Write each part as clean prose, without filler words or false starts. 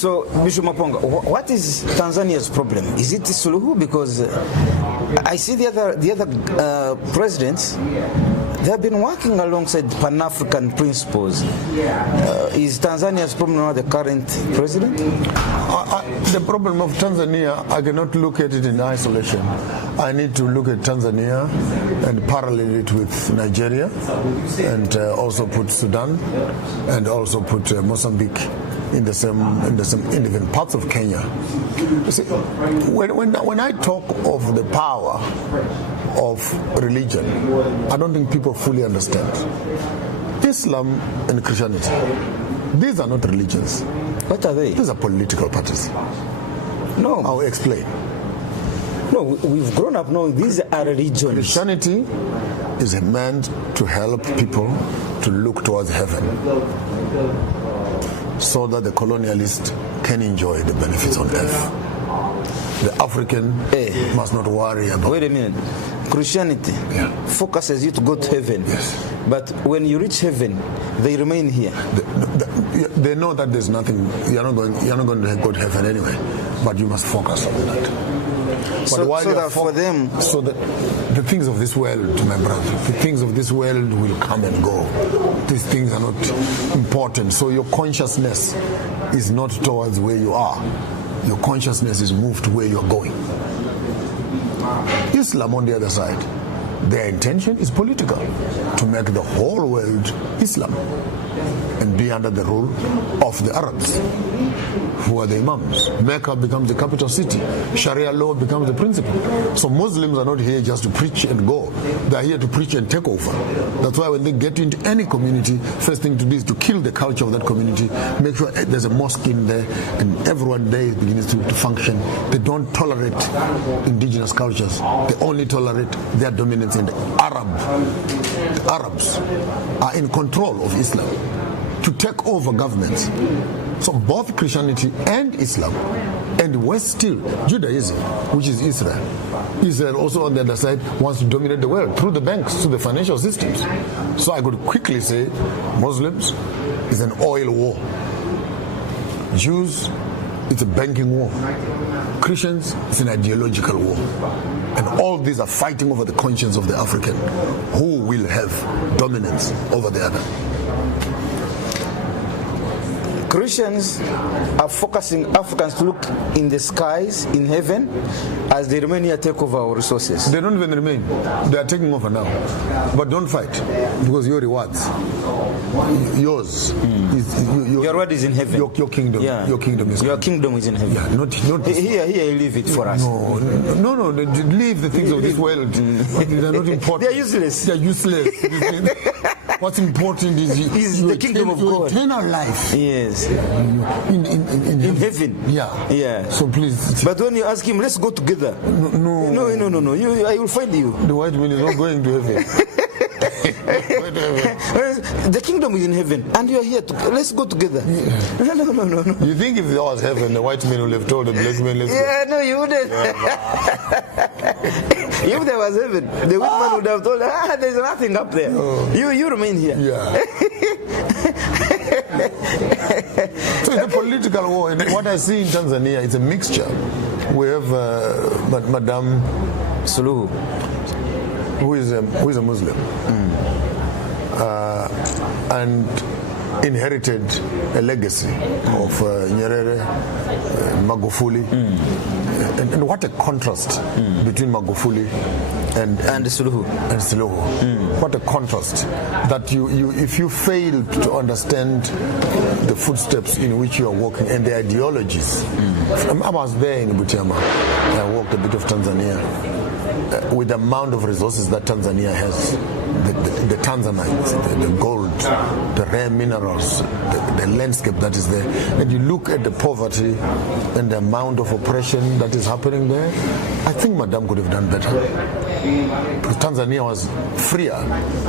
So, Bishop Maponga, what is Tanzania's problem? Is it Suluhu? Because I see the other presidents, they have been working alongside Pan-African principles. Is Tanzania's problem not the current president? The problem of Tanzania, I cannot look at it in isolation. I need to look at Tanzania and parallel it with Nigeria, and also put Sudan, and also put Mozambique in the same, in even parts of Kenya. You see, when I talk of the power of religion, I don't think people fully understand. Islam and Christianity, these are not religions. What are they? These are political parties. No. I'll explain. No, we've grown up knowing these are religions. Christianity is meant to help people to look towards heaven, so that the colonialist can enjoy the benefits on earth. The African must not worry about... Wait a minute. Christianity focuses you to go to heaven. Yes. But when you reach heaven, they remain here. They know that there's nothing, you're not going to go to heaven anyway, but you must focus on that. But so that for them... So that the things of this world, my brother, the things of this world will come and go. These things are not important. So your consciousness is not towards where you are. Your consciousness is moved to where you're going. Islam, on the other side, their intention is political, to make the whole world Islam and be under the rule of the Arabs, who are the imams. Mecca becomes the capital city. Sharia law becomes the principle. So Muslims are not here just to preach and go. They are here to preach and take over. That's why when they get into any community, first thing to do is to kill the culture of that community, make sure there's a mosque in there, and everyone there begins to function. They don't tolerate indigenous cultures. They only tolerate their dominance in the Arabs are in control of Islam to take over governments. So both Christianity and Islam, and worse still, Judaism, which is Israel. Israel also on the other side wants to dominate the world through the banks, through the financial systems. So I could quickly say Muslims is an oil war. Jews, it's a banking war. Christians, it's an ideological war. And all these are fighting over the conscience of the African, who will have dominance over the other. Christians are focusing Africans to look in the skies, in heaven, as they remain here, take over our resources. They don't even remain. They are taking over now. But don't fight, because your rewards, yours, your reward is in heaven. Your kingdom, your kingdom is. Your kingdom is in heaven. Yeah, not here. You leave it for us. No. Leave the things of this world. They're not important. They're useless. They're useless. What's important is the kingdom of God, eternal life. Yes. In heaven. Yeah. So please. But when you ask him, let's go together. No. I will find you. The white man is not going to heaven. The kingdom is in heaven, and you are here. Let's go together. Yeah. No. You think if there was heaven, the white man would have told the black man, let's go? Yeah, no, you wouldn't. If there was heaven, the white man would have told, there's nothing up there. No. You remain here. Yeah. So it's a political war. And what I see in Tanzania, it's a mixture. We have Madame Suluhu, who is a Muslim, and inherited a legacy of Nyerere, Magufuli, and what a contrast between Magufuli and Suluhu. What a contrast! That you if you fail to understand the footsteps in which you are walking and the ideologies. I was there in Butiama. I walked a bit of Tanzania. With the amount of resources that Tanzania has, the Tanzanites, the gold, the rare minerals, the landscape that is there, and you look at the poverty and the amount of oppression that is happening there, I think Madame could have done better. Because Tanzania was freer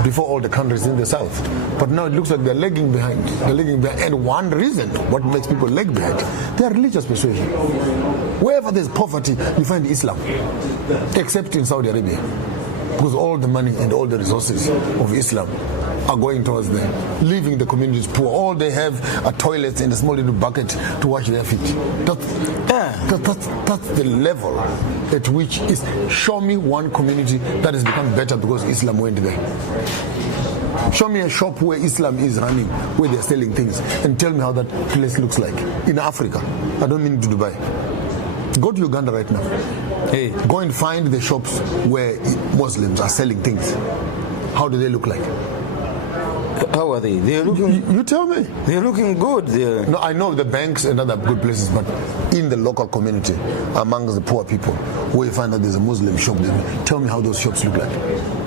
before all the countries in the south. But now it looks like they're lagging behind. And one reason what makes people lag behind, their religious persuasion. Wherever there's poverty, you find Islam. Except in Saudi Arabia. Because all the money and all the resources of Islam are going towards them, leaving the communities poor. All they have are toilets and a small little bucket to wash their feet. That's the level at which is. Show me one community that has become better because Islam went there. Show me a shop where Islam is running, where they're selling things, and tell me how that place looks like in Africa. I don't mean to Dubai. Go to Uganda right now. Hey. Go and find the shops where Muslims are selling things. How do they look like? How are they? They're looking. You tell me. They're looking good. No, I know the banks and other good places, but in the local community, amongst the poor people, where you find that there's a Muslim shop, tell me how those shops look like.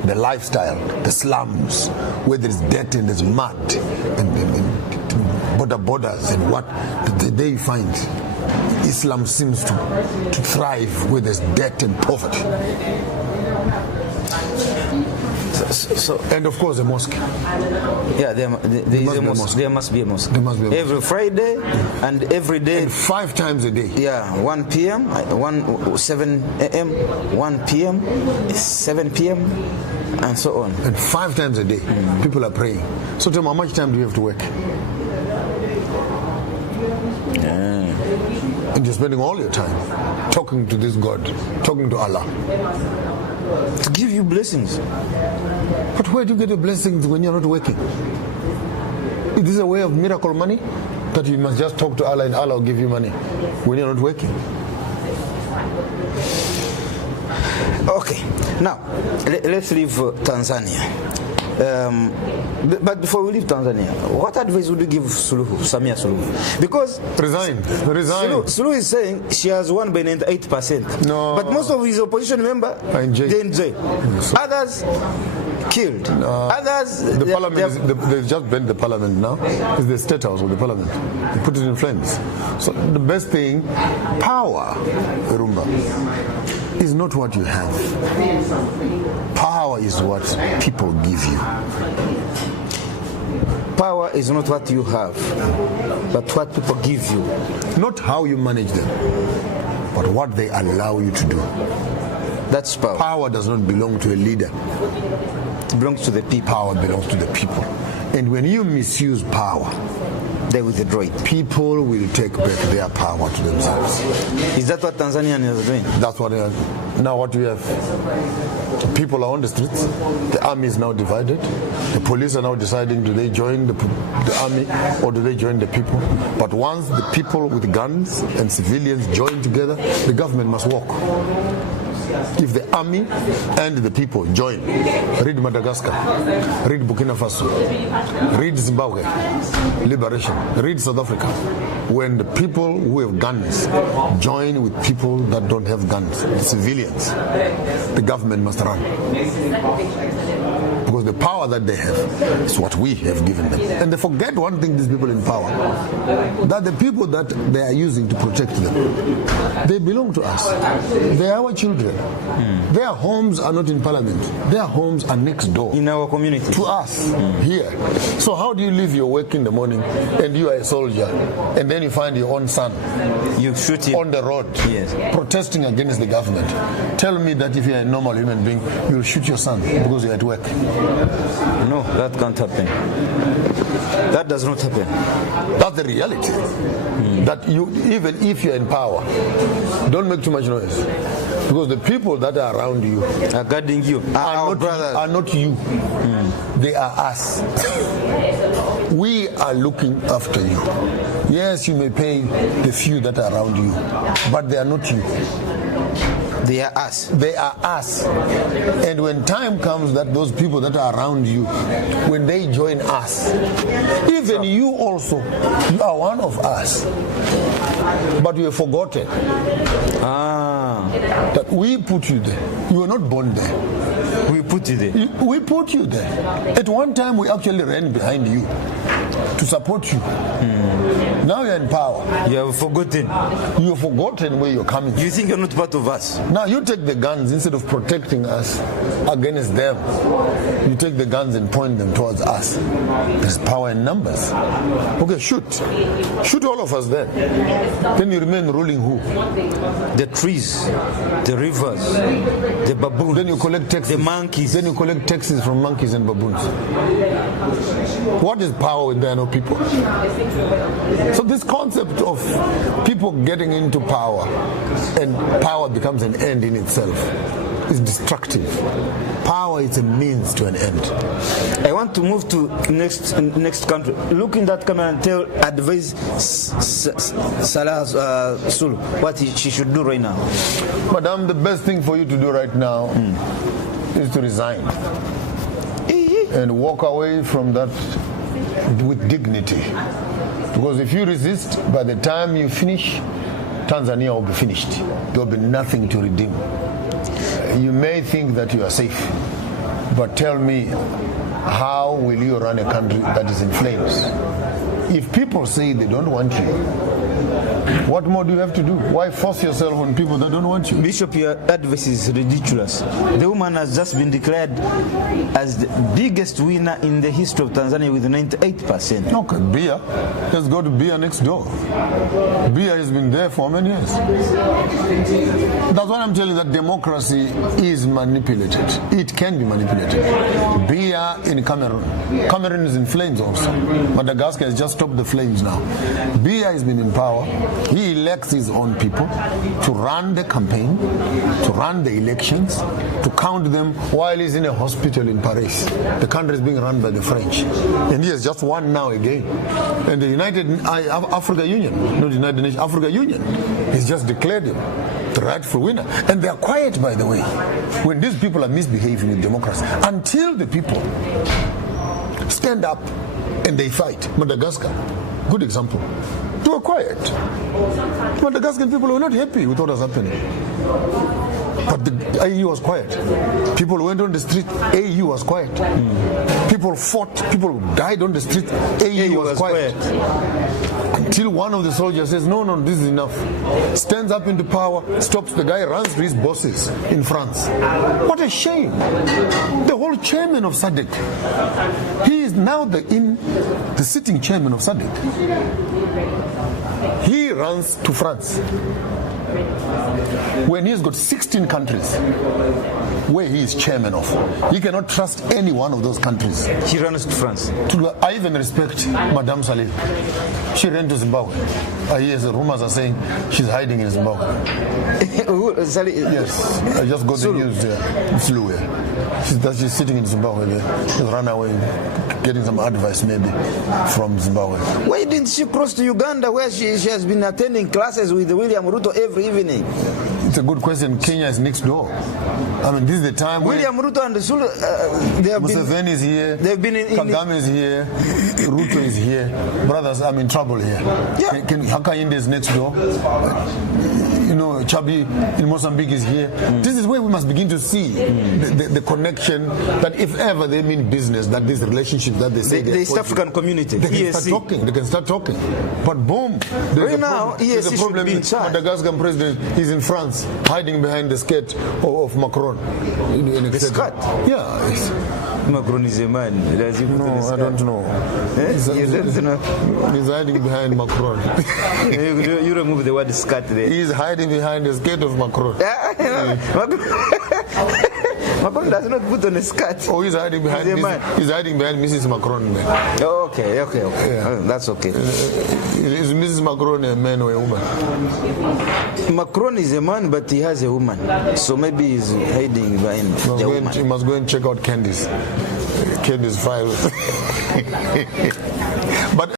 The lifestyle, the slums, where there's dirt and there's mud, and borders and what they find. Islam seems to thrive where there's debt and poverty. So, and of course, a mosque. Yeah, there is a mosque. There must be a mosque. There must be a mosque. Every Friday and every day. And 5 times a day. Yeah, 1 p.m., 7 a.m., 1 p.m., 7 p.m., and so on. And 5 times a day, people are praying. So tell me, how much time do you have to work? And you're spending all your time talking to this God, talking to Allah. To give you blessings. But where do you get the blessings when you're not working? Is this a way of miracle money? That you must just talk to Allah and Allah will give you money when you're not working? Okay, now let's leave Tanzania. But before we leave Tanzania, what advice would you give Samia Suluhu? Because resign. Suluhu is saying she has won by 98%. No. But most of his opposition members are in jail. Others killed. Others. The parliament they've just banned the parliament now. It's the state house of the parliament. They put it in flames. So the best thing, power, Rumba, is not what you have. Power is what people give you. Power is not what you have, but what people give you. Not how you manage them, but what they allow you to do. That's power. Power does not belong to a leader. It belongs to the people. Power belongs to the people. And when you misuse power, they withdraw it. People will take back their power to themselves. Is that what Tanzanian is doing? That's what they are. Now what we have, people are on the streets. The army is now divided. The police are now deciding, do they join the army or do they join the people? But once the people with guns and civilians join together, the government must walk. If the army and the people join, read Madagascar, read Burkina Faso, read Zimbabwe, liberation, read South Africa. When the people who have guns join with people that don't have guns, the civilians, the government must run. Because the power that they have is what we have given them. And they forget one thing, these people in power, that the people that they are using to protect them, they belong to us. They are our children. Their homes are not in parliament. Their homes are next door. In our community. To us, here. So how do you leave your work in the morning and you are a soldier and then you find your own son you shoot him on the road, yes, protesting against the government? Tell me that if you're a normal human being, you'll shoot your son because you're at work. No, that can't happen. That does not happen. That's the reality. That you, even if you're in power, don't make too much noise. Because the people that are around you are guarding you, are not you. They are us. We are looking after you. Yes, you may pay the few that are around you, but they are not you. They are us. They are us. And when time comes that those people that are around you, when they join us, even you also, you are one of us. But you have forgotten that we put you there. You were not born there. We put you there. We put you there. At one time, we actually ran behind you to support you. Now you're in power. You have forgotten. You have forgotten where you're coming from. You think you're not part of us? Now you take the guns, instead of protecting us against them, you take the guns and point them towards us. There's power in numbers. Okay, shoot. Shoot all of us then. Then you remain ruling who? The trees, the rivers, the baboons. Then you collect taxes. The monkeys. Then you collect taxes from monkeys and baboons. What is power when there are no people? So this concept of people getting into power and power becomes an end in itself is destructive. Power is a means to an end. I want to move to next country. Look in that camera and advise Salah Sulu what she should do right now. Madam, the best thing for you to do right now is to resign and walk away from that with dignity. Because if you resist, by the time you finish, Tanzania will be finished. There will be nothing to redeem. You may think that you are safe, but tell me, how will you run a country that is in flames? If people say they don't want you, what more do you have to do? Why force yourself on people that don't want you? Bishop, your advice is ridiculous. The woman has just been declared as the biggest winner in the history of Tanzania with 98%. Okay, Bia. Let's go to Bia next door. Bia has been there for many years. That's why I'm telling you that democracy is manipulated. It can be manipulated. Bia in Cameroon. Cameroon is in flames also. Madagascar has just stopped the flames now. Bia has been in power. He elects his own people to run the campaign, to run the elections, to count them while he's in a hospital in Paris. The country is being run by the French. And he has just won now again. And the United Africa Union, not the United Nations, Africa Union, has just declared him the rightful winner. And they are quiet, by the way, when these people are misbehaving in democracy. Until the people stand up and they fight. Madagascar, good example. They were quiet. Madagascan people were not happy with what was happening. But the AU was quiet. People went on the street, AU was quiet. People fought, people died on the street, AU was quiet. Until one of the soldiers says, no, this is enough. Stands up into power, stops the guy, runs to his bosses in France. What a shame. The whole chairman of SADC, he is now the sitting chairman of SADC. He runs to France when he's got 16 countries where he is chairman of. He cannot trust any one of those countries. He runs to France. I even respect Madame Saleh. She ran to Zimbabwe. I hear the rumors are saying she's hiding in Zimbabwe. Yes, I just got the news there. Flew here. She's sitting in Zimbabwe there. She's run away, getting some advice maybe from Zimbabwe. Why didn't she cross to Uganda where she has been attending classes with William Ruto every evening? It's a good question. Kenya is next door. I mean, this is the time William Ruto and Zulu, they have Museveni is here. They've been Kagame is here. Ruto is here. Brothers, I'm in trouble here. Yeah. Hakainde is next door. Chabi in Mozambique is here. This is where we must begin to see the connection that if ever they mean business, that this relationship that they say the East African community, they can start talking. They can start talking. But boom, there's a problem. Madagascar president is in France, hiding behind the skirt of Macron. The skirt? Yeah. Macron is a man. No, I don't know. He's hiding behind Macron. You remove the word skirt there. He's hiding behind the skirt of Macron. Macron does not put on a skirt. Oh, he's hiding behind Mrs. Macron. Man. Oh, okay. Yeah. That's okay. Is Mrs. Macron a man or a woman? Macron is a man, but he has a woman. So maybe he's hiding behind the woman. He must go and check out Candy's files.